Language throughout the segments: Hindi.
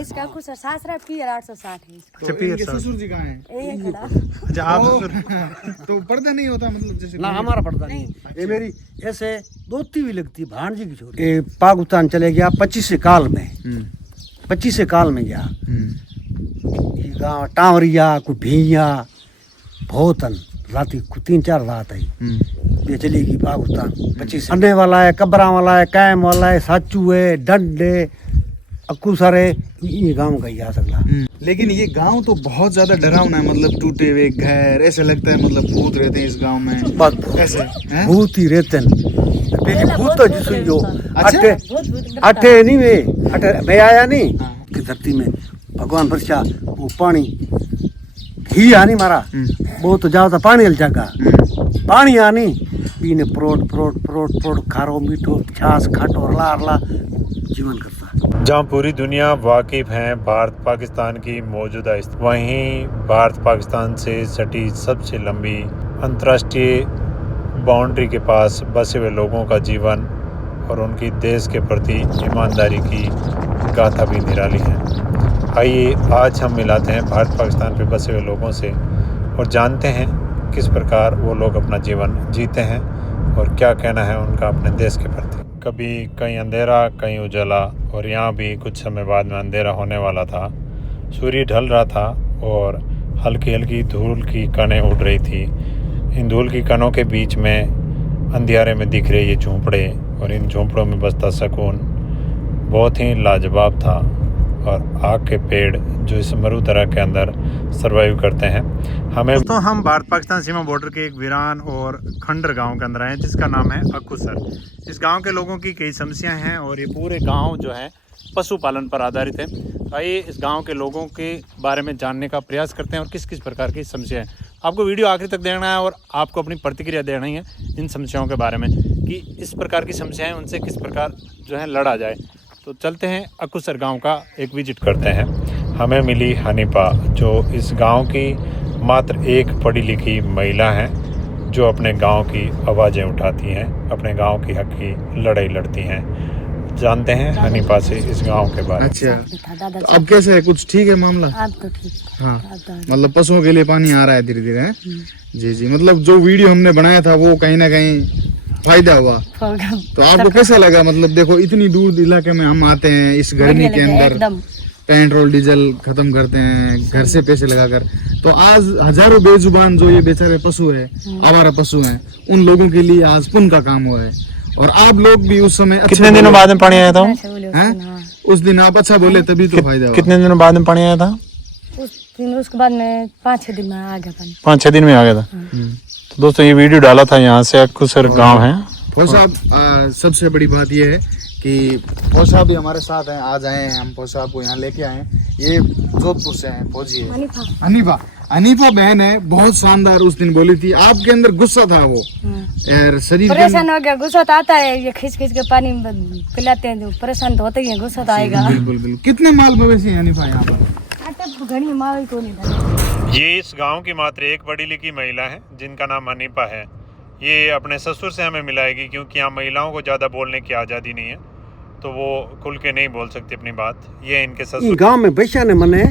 इसका कुछ सासरा पीर 860 है इसका। अच्छा पीर ससुर जी कहाँ हैं? ये खड़ा। अच्छा आप तो पर्दा नहीं होता मतलब जैसे ना हमारा पर्दा नहीं। ये मेरी ऐसे दोती भी लगती भांजी की छोरी। ये पाकिस्तान चले गया 25 काल में, 25 काल में गया। ये गाँव टावरिया को भीया भोतन राती को 3-4 रात आई। ये चलेगी पाकिस्तान 25 आने वाला है, कब्रा वाला है, कैम वाला है, साचू है, डंड है, अक्कू सारे ये गाँव का ही आ सकला। लेकिन ये गांव तो बहुत ज्यादा डरावना है, मतलब टूटे हुए घर, ऐसे लगता है मतलब भूत रहते हैं इस गांव में। बस ऐसे हैं? भूत ही रहते हैं। पहले भूत तो जिसको जो अच्छा? अठे नहीं वे अठे मैं आया नहीं कि धरती में भगवान वर्षा वो पानी ही आनी मारा वो तो जाओ तो पानी हल जागा पानी आनी पीने प्रोट प्रोट प्रोट प्रोट खारो मीठो छाछ खाटो रला रला जीवन करता। जहाँ पूरी दुनिया वाकिफ है भारत पाकिस्तान की मौजूदा स्थिति, वहीं भारत पाकिस्तान से सटी सबसे लंबी अंतर्राष्ट्रीय बाउंड्री के पास बसे हुए लोगों का जीवन और उनकी देश के प्रति ईमानदारी की गाथा भी निराली है। आइए आज हम मिलाते हैं भारत पाकिस्तान पे बसे हुए लोगों से और जानते हैं किस प्रकार वो लोग अपना जीवन जीते हैं और क्या कहना है उनका अपने देश के प्रति। कभी कहीं अंधेरा कहीं उजाला, और यहाँ भी कुछ समय बाद में अंधेरा होने वाला था। सूर्य ढल रहा था और हल्की हल्की धूल की कणें उड़ रही थी। इन धूल की कणों के बीच में अंधियारे में दिख रहे ये झोंपड़े और इन झोंपड़ों में बसता सुकून बहुत ही लाजवाब था। और आग के पेड़ जो इस मरुधरा के अंदर सरवाइव करते हैं। हमें तो हम भारत पाकिस्तान सीमा बॉर्डर के एक वीरान और खंडर गांव के अंदर आए हैं जिसका नाम है अक्कूसर। इस गांव के लोगों की कई समस्याएं हैं और ये पूरे गांव जो है पशुपालन पर आधारित है। आइए इस गांव के लोगों के बारे में जानने का प्रयास करते हैं और किस किस प्रकार की समस्याएं हैं। आपको वीडियो आखिर तक देखना है और आपको अपनी प्रतिक्रिया देना है इन समस्याओं के बारे में कि इस प्रकार की समस्याएं उनसे किस प्रकार जो है लड़ा जाए। तो चलते हैं अक्कूसर गांव का एक विजिट करते हैं। हमें मिली हनीफा जो इस गांव की मात्र एक पढ़ी लिखी महिला है जो अपने गांव की आवाज़ें उठाती हैं, अपने गांव की हक की लड़ाई लड़ती हैं। जानते हैं हनीफा से इस गांव के बारे में। अच्छा तो अब कैसे है, कुछ ठीक है मामला? अब तो ठीक है। हाँ मतलब पशुओं के लिए पानी आ रहा है धीरे धीरे। जी जी, मतलब जो वीडियो हमने बनाया था वो कहीं ना कहीं फायदा हुआ। तो आपको कैसा लगा? मतलब देखो इतनी दूर इलाके में हम आते हैं इस गर्मी के अंदर, पेट्रोल डीजल खत्म करते हैं घर से पैसे लगाकर, तो आज हजारों बेजुबान जो ये बेचारे पशु है, आवारा पशु हैं, उन लोगों के लिए आज पुण्य का काम हुआ है। और आप लोग भी उस समय कितने दिनों बाद में पानी आया था? उस दिन आप अच्छा बोले तभी तो फायदा हुआ। कितने दिनों बाद में पानी आया था? उसके बाद में 5-6 दिन में आ गया पानी। 5-6 दिन में आ गया था। तो दोस्तों ये वीडियो डाला था यहाँ से अक्कूसर गांव है। फौज साहब सबसे बड़ी बात ये है कि फौज साहब भी हमारे साथ हैं, आज आए हैं हम फौज साहब को यहाँ लेके आए हैं। ये जोधपुर से हैं, फौजी है हनीफा बहन है। बहुत शानदार उस दिन बोली थी, आपके अंदर गुस्सा था वो यार, शरीर परेशान हो गया। गुस्सा तो आता है, ये खींच खींच के पानी पिलाते हैं जो परेशान तो होते ही है, गुस्सा तो आएगा। बिल्कुल बिल्कुल। कितने माल मवेशी है हनीफा यहाँ पर? घनी माल को नहीं। ये इस गांव की मात्र एक पढ़ी लिखी महिला है जिनका नाम हनीफा है। ये अपने ससुर से हमें मिलाएगी क्योंकि यहाँ महिलाओं को ज़्यादा बोलने की आज़ादी नहीं है, तो वो खुल के नहीं बोल सकती अपनी बात। ये इनके ससुर गांव में बैशा ने मने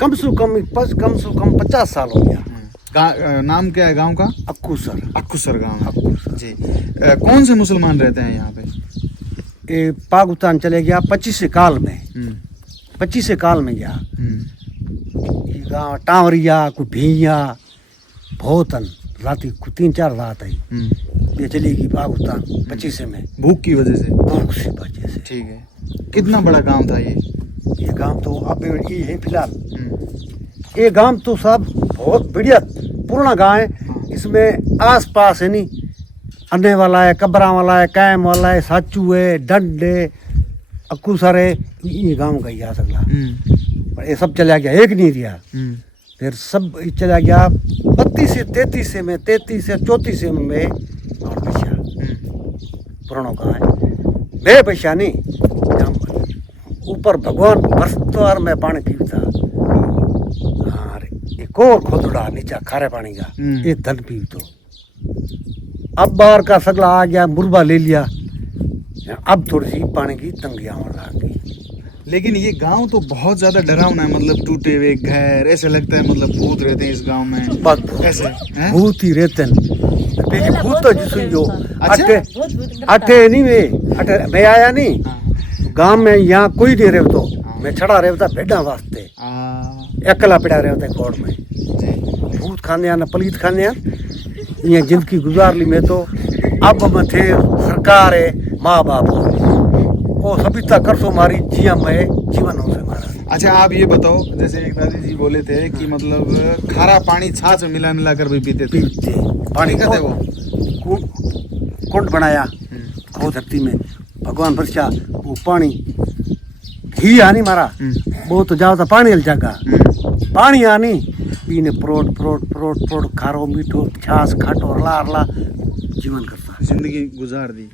कम से कम 50 साल हो गया। नाम क्या है गांव का? अक्कूसर। अक्कूसर गांव है जी। कौन से मुसलमान रहते हैं यहाँ पे? ये पाकिस्तान चले गया 25 काल में, 25 काल में गया। ये गाँव टावरिया को भीया भोतन राती को 3-4 रात आई। ये चलेगी पाकिस्तान 25 में भूख की वजह से। भूख की वजह से। ठीक है। कितना बड़ा गांव था ये गांव तो अब ये है फिलहाल। ये गांव तो सब बहुत बढ़िया पुराना गांव है। इसमें आस पास है नहीं अन्ने वाला है, कब्रा वाला है, कैम वाला है, साचू है, डंड है, अक्कूसर है। ये गांव का ही आ सकला। पर ये सब चला गया, एक नहीं रहा। फिर सब चला गया 32 से 33 में, 33 से 34 में और पैसा पुराना गाँव है। बे पैसा नहीं ऊपर भगवान बरसद्वार में पानी पीता। हाँ एक और खोदड़ा नीचा खारे पानी का ये धन पी। तो अब बाहर का सगला आ गया, मुरबा ले लिया। अब थोड़ी सी पानी की तंगी आने लग गई। लेकिन ये गांव तो बहुत ज्यादा डरावना है, मतलब टूटे हुए घर, ऐसे लगता है मतलब भूत रहते हैं इस गांव में बस ऐसे हैं? भूत ही रहते हैं। देखिए भूत तो जिसको जो अच्छा। अठे नहीं मैं आया नहीं गांव में, यहाँ कोई नहीं रहे तो मैं छड़ा रहे था भेड़ा वास्ते, अकेला पड़ा रहे होता खोड़ में, भूत खाने आना पलीत खाने आना ये जिंदगी गुजार ली। मैं तो अब मैं थे सरकार है माँ बाप वो सभी तक कर सो मारी जिया मैं जीवन हो से मारा। अच्छा आप ये बताओ, जैसे एक दादी जी बोले थे कि मतलब खारा पानी छाछ में मिला मिला कर भी पीते थे, पानी कहते वो कुंड बनाया खो धरती में, भगवान बरसा वो पानी घी आनी मारा बहुत ज्यादा पानी हल जागा पानी आनी पीने प्रोट प्रोट प्रोट प्रोट खारो मीठो छाछ खाटो रला रला जीवन करता जिंदगी गुजार दी।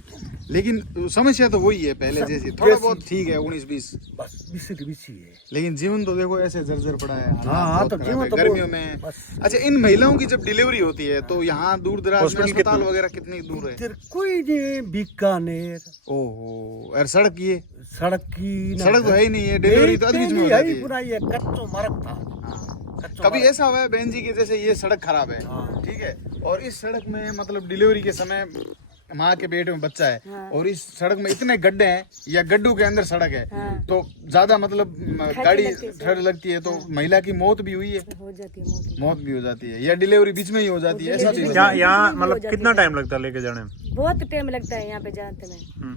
लेकिन समस्या तो वही है पहले जैसी, थोड़ा बहुत ठीक है 19-20 बस बीसी की बीसी है। लेकिन जीवन तो देखो ऐसे जर्जर पड़ा है। हाँ, बहुत तो खराब जीवन है, तो गर्मियों बहुत- में। बस। अच्छा इन महिलाओं की जब डिलीवरी होती है तो यहाँ दूर दराज में हॉस्पिटल अस्पताल कितना? वगैरह कितनी दूर है? तेरे कोई नहीं बीकानेर ओहो, और सड़क ये सड़क की ना- सड़क तो है ही नहीं है, डिलीवरी तो अदबीच में हो है जाती ही है। पूरा ये कच्चो मरक था। कच्चो कभी मरक। ऐसा हुआ है बहन जी की जैसे ये सड़क खराब है, हाँ। ठीक है, और इस सड़क में मतलब डिलीवरी के समय माँ के पेट में बच्चा है और इस सड़क में इतने गड्ढे हैं या गड्ढों के अंदर सड़क है तो ज्यादा मतलब गाड़ी ठहर लगती है तो महिला की मौत भी हुई है, हो जाती है मौत भी हो जाती है या डिलीवरी बीच में ही हो जाती है, ऐसा भी होता है। यहाँ मतलब कितना टाइम लगता है लेके जाने में? बहुत टाइम लगता है यहाँ पे जाते में, हम्म।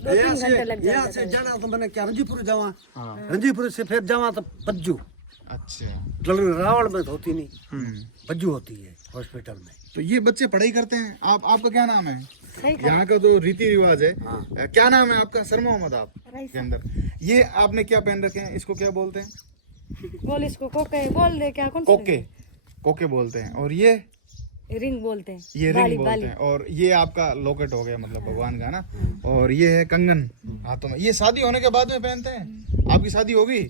2-3 घंटे लग यहाँ जाते से हैं। जाना तो मैंने क्या रंजीपुर जावा रंजीपुर से फिर जावा तो पज्जू अच्छा रावण में तो होती नहीं हम्म। पज्जू होती है हॉस्पिटल में। तो ये बच्चे पढ़ाई करते हैं, आपका क्या नाम है? सही खा- यहाँ का जो रीति रिवाज है, क्या नाम है आपका? सर मोहम्मद आप राइस। के अंदर ये आपने क्या पहन रखे हैं, इसको क्या बोलते हैं? बोल इसको कोके बोल दे क्या कौन सा कोके, कोके बोलते हैं। और ये रिंग बोलते हैं, ये बाली रिंग बोलते बाली। हैं। और ये आपका लॉकेट हो गया मतलब भगवान का ना, और ये है कंगन हाथों में, ये शादी होने के बाद में पहनते हैं। आपकी शादी हो गई?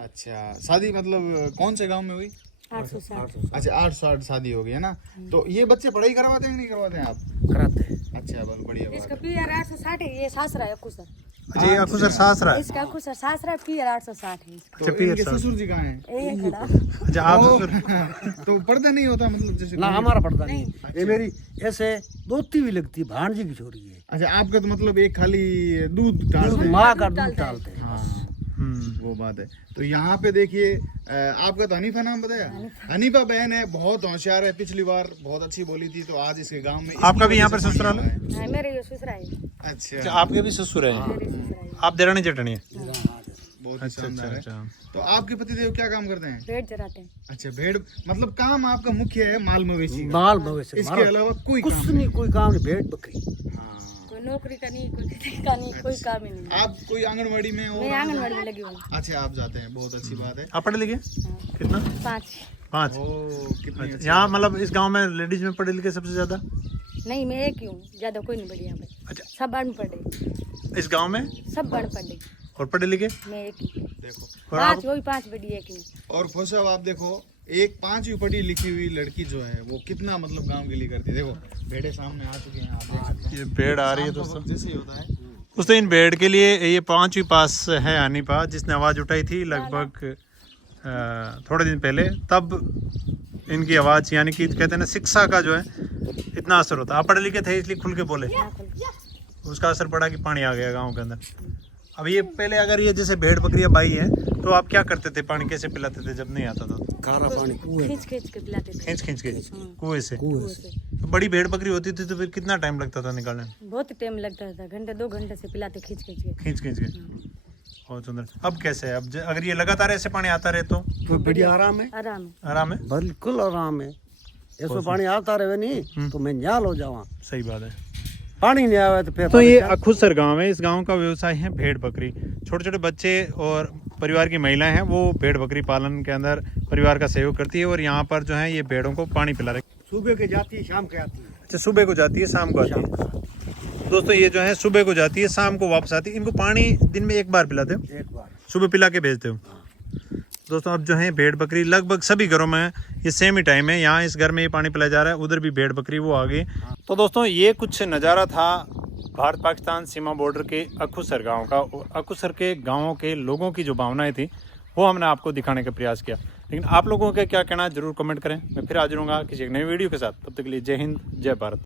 अच्छा, शादी मतलब कौन से गांव में हुई? 860 अच्छा 860 शादी हो गई है ना। तो ये बच्चे पढ़ाई करवाते हैं कि नहीं करवाते हैं आप? कराते हैं। अच्छा बहुत बढ़िया बात इसका पीआर 860 है, ये सासरा है अकुसर, अच्छा ये अकुसर सासरा है? इसका अकुसर सासरा पीआर 860 है इसका। है। तो इनके ससुर जी कहाँ हैं? ये खड़ा अच्छा आप तो पर्दा नहीं होता मतलब जैसे ना हमारा पड़ता नहीं ये मेरी ऐसे दोती भी लगती है भांजी की छोरी है अच्छा आपका तो मतलब एक खाली दूध डालते हैं। माँ का दूध डालते हैं। हाँ वो बात है। तो यहाँ पे देखिए आपका तो हनीफा नाम बताया? हनीफा बहन है, बहुत होशियार है, पिछली बार बहुत अच्छी बोली थी तो आज इसके गांव में आपका भी यहाँ पर ससुराल है? है, मेरे ये ससुरा है, अच्छा अच्छा आपके भी ससुर है? मेरे ससुरा है। आप देरानी चटनी है? बहुत ही अच्छा शानदार है। अच्छा। तो आपके पतिदेव क्या काम करते हैं? पेट चराते हैं, अच्छा भेड़ मतलब काम आपका मुख्य है माल मवेशी का। बाल भविष्य इसके अलावा कोई कुछ काम नहीं कोई काम नहीं भेड़ बकरी हाँ। कोई नौकरी का नहीं, कोई खेती का नहीं, कोई काम ही नहीं। आप कोई आंगनवाड़ी में मैं और आंगनबाड़ी में लगी हूँ। अच्छा आप जाते हैं, बहुत अच्छी बात है। आप पढ़े लिखे कितना? 5 5? ओ कितनी अच्छी यहाँ मतलब इस गांव में लेडीज में पढ़े लिखे सबसे ज्यादा? नहीं, मैं एक ही हूँ, ज्यादा कोई नहीं पढ़ी यहाँ पे, अच्छा सब अनपढ़ इस गांव में सब अनपढ़, और पढ़े लिखे? मैं एक ही। देखो। और आप? 5 वही 5 बड़ी एक ही। और फौज साहब आप देखो एक 5वीं पढ़ी लिखी हुई लड़की जो है वो कितना मतलब गांव के लिए करती है। देखो भेड़े सामने आ चुके हैं, आप देख सकते हैं। ये भेड़ आ रही है शाम का दोस्तों। वक्त जैसे ही होता है उस दिन भेड़ के लिए ये 5वीं पास है हनीफा, जिसने आवाज़ उठाई थी लगभग थोड़े दिन पहले, तब इनकी आवाज़ यानी कि कहते हैं ना शिक्षा का जो है इतना असर होता है। आप पढ़े लिखे थे इसलिए खुल के बोले, उसका असर पड़ा कि पानी आ गया गांव के अंदर। अब ये पहले अगर ये जैसे भेड़ बकरियां बाई है तो आप क्या करते थे, पानी कैसे पिलाते थे जब नहीं आता था? खारा पानी कुएं खींच खींच के पिलाते थे, खींच खींच के कुएं से। कुएं से तो बड़ी भेड़ बकरी होती थी तो फिर कितना टाइम लगता था निकालने में? बहुत टाइम लगता था, घंटे 2 घंटे से पिलाते खींच खींच के। खींच खींच के। बहुत सुंदर। अब कैसे है? अब अगर ये लगातार ऐसे पानी आता रहे तो बढ़िया आराम है आराम है। आराम है? बिल्कुल आराम है ऐसा पानी आता रहे नहीं तो मैं न्याल हो जावा सही बात है। पानी नहीं आवे तो फिर तो ये अखुसर गांव है, इस गांव का व्यवसाय है भेड़ बकरी। छोटे छोटे बच्चे और परिवार की महिलाएं हैं वो भेड़ बकरी पालन के अंदर परिवार का सहयोग करती है और यहाँ पर जो है ये भेड़ों को पानी पिला रहे। सुबह के जाती है शाम के आती है अच्छा सुबह को जाती है शाम को आती है। दोस्तों ये जो है सुबह को जाती है शाम को वापस आती है। इनको पानी दिन में एक बार पिलाते हो? एक बार सुबह पिला के भेजते हो? दोस्तों अब जो है भेड़ बकरी लगभग सभी घरों में ये सेम ही टाइम है। यहाँ इस घर में ये पानी पिलाया जा रहा है, उधर भी भेड़ बकरी वो आ गई। तो दोस्तों ये कुछ नज़ारा था भारत पाकिस्तान सीमा बॉर्डर के अखुसर गांव का, अखुसर के गांवों के लोगों की जो भावनाएं थी वो हमने आपको दिखाने का प्रयास किया। लेकिन आप लोगों का क्या कहना है जरूर कमेंट करें। मैं फिर हाजिर हूँगा किसी एक नई वीडियो के साथ। तब तक के लिए जय हिंद, जय भारत।